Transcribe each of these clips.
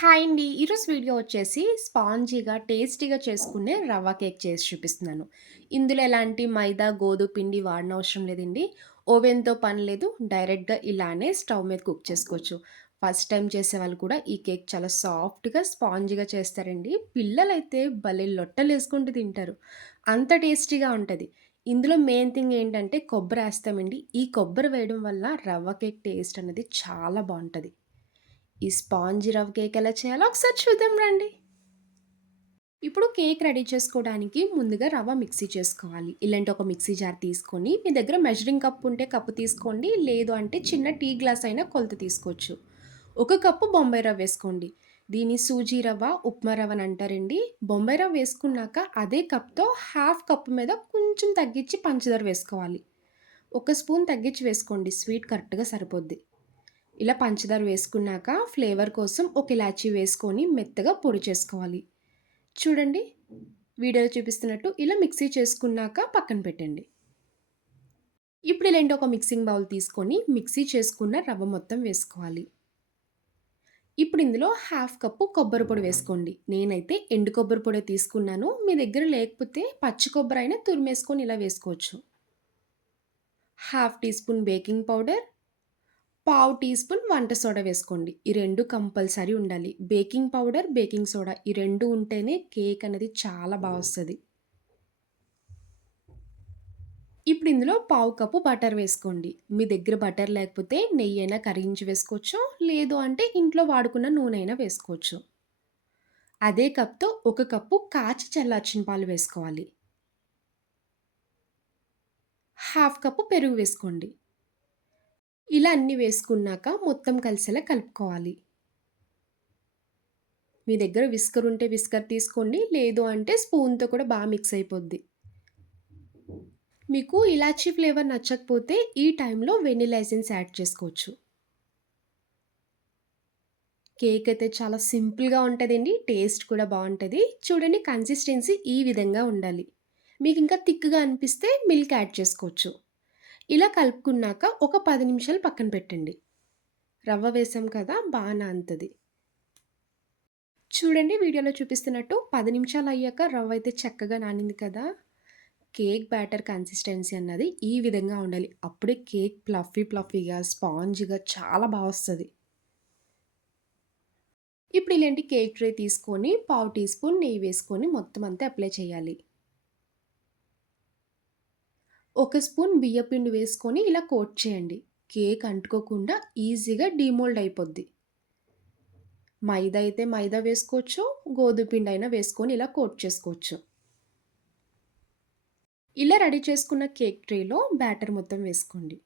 Hi అండి. ఈరోజు video వచ్చేసి స్పాంజీగా, టేస్టీగా చేసుకునే రవ్వ కేక్ చేసి చూపిస్తున్నాను. ఇందులో ఎలాంటి మైదా, గోధుమ పిండి వాడనవసరం లేదండి. ఓవెన్‌తో పని లేదు. డైరెక్ట్‌గా ఇలానే స్టవ్ మీద కుక్ చేసుకోవచ్చు. ఫస్ట్ టైం చేసే వాళ్ళు కూడా ఈ కేక్ చాలా సాఫ్ట్‌గా, స్పాంజీగా చేస్తారండి. పిల్లలైతే భలే లొట్టలు వేసుకుంటూ తింటారు. అంత టేస్టీగా ఉంటుంది ఇందులో మెయిన్ థింగ్ ఏంటంటే కొబ్బరి వేస్తామండి ఈ కొబ్బరి వేయడం వల్ల రవ్వ కేక్ టేస్ట్ అనేది చాలా బాగుంటుంది ఈ స్పాంజ్ రవ్వ కేక్ ఎలా చేయాలో ఒకసారి చూద్దాం రండి. ఇప్పుడు కేక్ రెడీ చేసుకోవడానికి ముందుగా రవ్వ మిక్సీ చేసుకోవాలి. ఇలాంటి ఒక మిక్సీ జార్ తీసుకొని మీ దగ్గర మెజరింగ్ కప్ ఉంటే కప్పు తీసుకోండి. లేదు అంటే చిన్న టీ గ్లాస్ అయినా కొలత తీసుకోవచ్చు. ఒక కప్పు బొంబాయి రవ్వ వేసుకోండి. దీన్ని సూజీ రవ్వ, ఉప్మా రవ్వ అని అంటారండి. బొంబాయి రవ్వ వేసుకున్నాక అదే కప్‌తో హాఫ్ కప్ మీద కొంచెం తగ్గించి పంచదార వేసుకోవాలి. ఒక స్పూన్ తగ్గించి వేసుకోండి. స్వీట్ కరెక్ట్‌గా సరిపోద్ది. ఇలా పంచదార వేసుకున్నాక ఫ్లేవర్ కోసం ఒక ఇలాచీ వేసుకొని మెత్తగా పొడి చేసుకోవాలి. చూడండి వీడియోలో చూపిస్తున్నట్టు ఇలా మిక్సీ చేసుకున్నాక పక్కన పెట్టండి. ఇప్పుడు ఇలాంటి ఒక మిక్సింగ్ బౌల్ తీసుకొని మిక్సీ చేసుకున్న రవ్వ మొత్తం వేసుకోవాలి. ఇప్పుడు ఇందులో హాఫ్ కప్పు కొబ్బరి పొడి వేసుకోండి. నేనైతే ఎండు కొబ్బరి పొడి తీసుకున్నాను. మీ దగ్గర లేకపోతే పచ్చి కొబ్బరి అయినా తురిమేసుకొని ఇలా వేసుకోవచ్చు. Half teaspoon baking powder పావు టీ స్పూన్ వంట సోడా వేసుకోండి. ఈ రెండు కంపల్సరీ ఉండాలి. బేకింగ్ పౌడర్ బేకింగ్ సోడా ఈ రెండు ఉంటేనే కేక్ అనేది చాలా బాగా వస్తుంది. ఇప్పుడు ఇందులో పావు కప్పు బటర్ వేసుకోండి. మీ దగ్గర బటర్ లేకపోతే నెయ్యి అయినా కరిగించి వేసుకోవచ్చు. లేదు అంటే ఇంట్లో వాడుకున్న నూనె అయినా వేసుకోవచ్చు. అదే కప్తో ఒక కప్పు కాచి చల్లార్చిన పాలు వేసుకోవాలి. హాఫ్ కప్పు పెరుగు వేసుకోండి. ఇలా అన్నీ వేసుకున్నాక మొత్తం కలిసేలా కలుపుకోవాలి. మీ దగ్గర విస్కర్ ఉంటే విస్కర్ తీసుకోండి లేదు అంటే స్పూన్తో కూడా బాగా మిక్స్ అయిపోద్ది. మీకు ఇలాచీ ఫ్లేవర్ నచ్చకపోతే ఈ టైంలో వెనిలా ఎసెన్స్ యాడ్ చేసుకోవచ్చు. కేక్ అయితే చాలా సింపుల్గా ఉంటుందండి టేస్ట్ కూడా బాగుంటుంది. చూడండి కన్సిస్టెన్సీ ఈ విధంగా ఉండాలి. మీకు ఇంకా థిక్గా అనిపిస్తే మిల్క్ యాడ్ చేసుకోవచ్చు. ఇలా కలుపుకున్నాక ఒక పది నిమిషాలు పక్కన పెట్టండి. రవ్వ వేసాం కదా బాగా నానుతుంది చూడండి వీడియోలో చూపిస్తున్నట్టు పది నిమిషాలు అయ్యాక రవ్వ అయితే చక్కగా నానింది కదా. కేక్ బ్యాటర్ కన్సిస్టెన్సీ అన్నది ఈ విధంగా ఉండాలి. అప్పుడే కేక్ ప్లఫీ ప్లఫీగా స్పాంజ్గా చాలా బాగా వస్తుంది. ఇప్పుడు ఇలాంటి కేక్ ట్రే తీసుకొని పావు టీ స్పూన్ నెయ్యి వేసుకొని మొత్తం అంతా అప్లై చేయాలి. ఒక స్పూన్ బియ్యపిండి వేసుకొని ఇలా కోట్ చేయండి. కేక్ అంటుకోకుండా ఈజీగా డీమోల్డ్ అయిపోద్ది. మైదా అయితే మైదా వేసుకోవచ్చు గోధుమ పిండి అయినా వేసుకొని ఇలా కోట్ చేసుకోవచ్చు. ఇలా రెడీ చేసుకున్న కేక్ ట్రేలో బ్యాటర్ మొత్తం వేసుకోండి.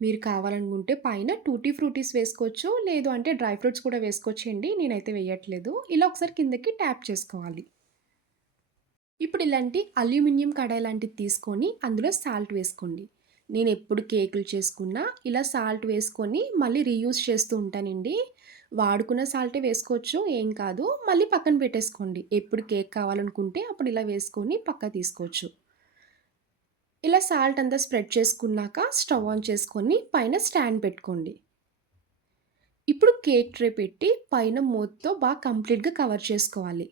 మీరు కావాలనుకుంటే పైన టూటీ ఫ్రూటీస్ వేసుకోవచ్చు లేదు అంటే డ్రై ఫ్రూట్స్ కూడా వేసుకోవచ్చండి నేనైతే వేయట్లేదు. ఇలా ఒకసారి కిందకి ట్యాప్ చేసుకోవాలి. ఇప్పుడు ఇలాంటి అల్యూమినియం కడాయి లాంటిది తీసుకొని అందులో సాల్ట్ వేసుకోండి. నేను ఎప్పుడు కేకులు చేసుకున్నా ఇలా సాల్ట్ వేసుకొని మళ్ళీ రీయూజ్ చేస్తూ ఉంటానండి. వాడుకున్న సాల్టే వేసుకోవచ్చు ఏం కాదు. మళ్ళీ పక్కన పెట్టేసుకోండి. ఎప్పుడు కేక్ కావాలనుకుంటే అప్పుడు ఇలా వేసుకొని పక్క తీసుకోవచ్చు. ఇలా సాల్ట్ అంతా స్ప్రెడ్ చేసుకున్నాక స్టవ్ ఆన్ చేసుకొని పైన స్టాండ్ పెట్టుకోండి. ఇప్పుడు కేక్ ట్రే పెట్టి పైన మూతతో బాగా కంప్లీట్గా కవర్ చేసుకోవాలి.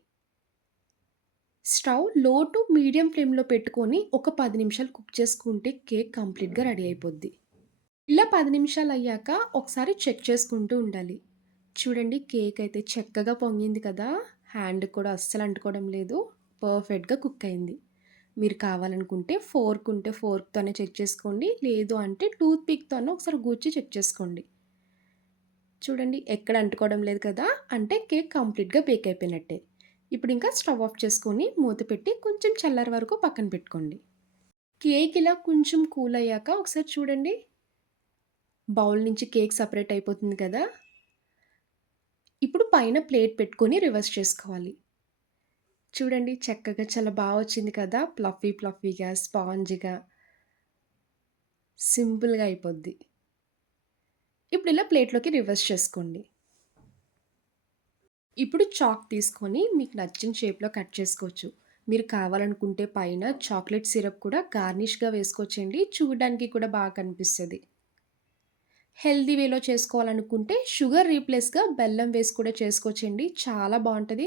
స్టవ్లో టు మీడియం ఫ్లేమ్‌లో పెట్టుకొని ఒక పది నిమిషాలు కుక్ చేసుకుంటే కేక్ కంప్లీట్‌గా రెడీ అయిపోద్ది. ఇలా పది నిమిషాలు అయ్యాక ఒకసారి చెక్ చేసుకుంటూ ఉండాలి. చూడండి కేక్ అయితే చక్కగా పొంగింది కదా! హ్యాండ్ కూడా అస్సలు అంటుకోవడం లేదు. పర్ఫెక్ట్‌గా కుక్ అయింది. మీరు కావాలనుకుంటే ఫోర్క్ ఉంటే ఫోర్క్‌తోనే చెక్ చేసుకోండి. లేదు అంటే టూత్ పిక్‌తోనే ఒకసారి గూర్చి చెక్ చేసుకోండి. చూడండి ఎక్కడ అంటుకోవడం లేదు కదా! అంటే కేక్ కంప్లీట్‌గా బేక్ అయిపోయినట్టే. ఇప్పుడు ఇంకా స్టవ్ ఆఫ్ చేసుకొని మూత పెట్టి కొంచెం చల్లారి వరకు పక్కన పెట్టుకోండి. కేక్ ఇలా కొంచెం కూల్ అయ్యాక ఒకసారి చూడండి. బౌల్ నుంచి కేక్ సపరేట్ అయిపోతుంది కదా. ఇప్పుడు పైన ప్లేట్ పెట్టుకొని రివర్స్ చేసుకోవాలి. చూడండి చక్కగా చాలా బాగా వచ్చింది కదా. ప్లఫీ ప్లఫీగా స్పాంజ్గా. సింపుల్గా అయిపోద్ది. ఇప్పుడు ఇలా ప్లేట్లోకి రివర్స్ చేసుకోండి. ఇప్పుడు చాక్ తీసుకొని మీకు నచ్చిన షేప్‌లో కట్ చేసుకోవచ్చు. మీరు కావాలనుకుంటే పైన చాక్లెట్ సిరప్ కూడా గార్నిష్‌గా వేసుకోవచ్చండి. చూడడానికి కూడా బాగా కనిపిస్తుంది హెల్దీ వేలో చేసుకోవాలనుకుంటే షుగర్ రీప్లేస్‌గా బెల్లం వేసి కూడా చేసుకోవచ్చండి. చాలా బాగుంటుంది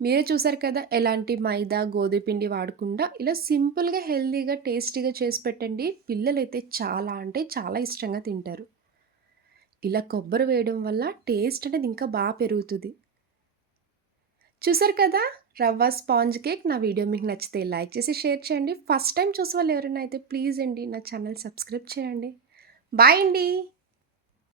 మీరే చూసారు కదా! ఎలాంటి మైదా, గోధుమ పిండి వాడకుండా ఇలా సింపుల్‌గా, హెల్తీగా, టేస్టీగా చేసి పెట్టండి. పిల్లలైతే చాలా అంటే చాలా ఇష్టంగా తింటారు. ఇలా కొబ్బరి వేయడం వల్ల టేస్ట్ అనేది ఇంకా బాగా పెరుగుతుంది చూసారు కదా! రవ్వ స్పాంజ్ కేక్. నా వీడియో మీకు నచ్చితే లైక్ చేసి, షేర్ చేయండి. ఫస్ట్ టైమ్ చూసేవాళ్ళు ఎవరైనా అయితే ప్లీజ్ అండి నా ఛానల్ సబ్స్క్రైబ్ చేయండి. బాయ్ అండి.